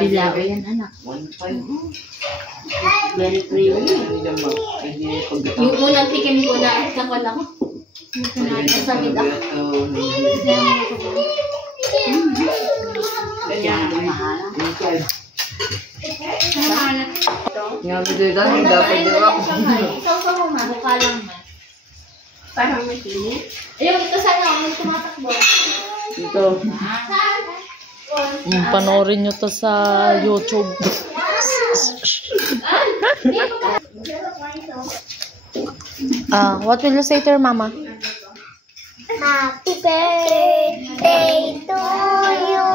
Bilao yan, anak. 1.5. Very creamy. Yung unang tikim ko na kakal ako. Nasamid ako. Ganyan. Mahal. Nga ba dito? Dapat din ako. Ikaw ka mo, ma. Mukha lang, ma. Parang may kinig. Ayun, ito sana. May tumatakbo. Ito. Panoorin nyo to sa YouTube. What will you say to your mama? Happy birthday to you.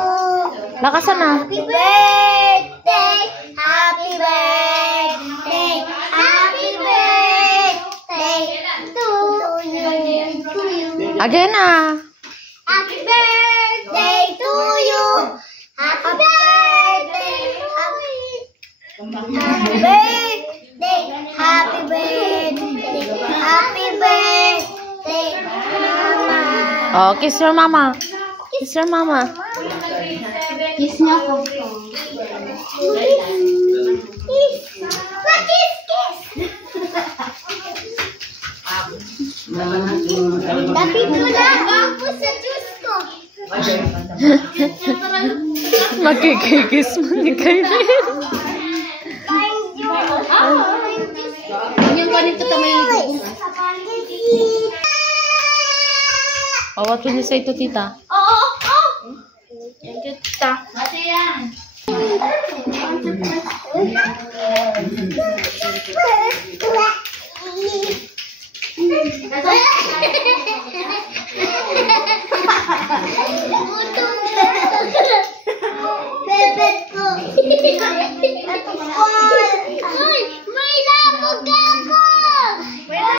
Lakasan na. Happy birthday. Happy birthday. Happy birthday to you. Again na. Happy birthday to you. Happy birthday. Happy birthday. Happy birthday. Happy birthday, Mama. Oh, kiss your mama. Kiss your mama. Kiss niyo ako. Tapi pula aku sejuus ko. Magkikikis mo ni Kylie. Yung ganito tama yung bukas. Oh, what will you say to tita? Thank you, tita. Ate yan. Bebek ko.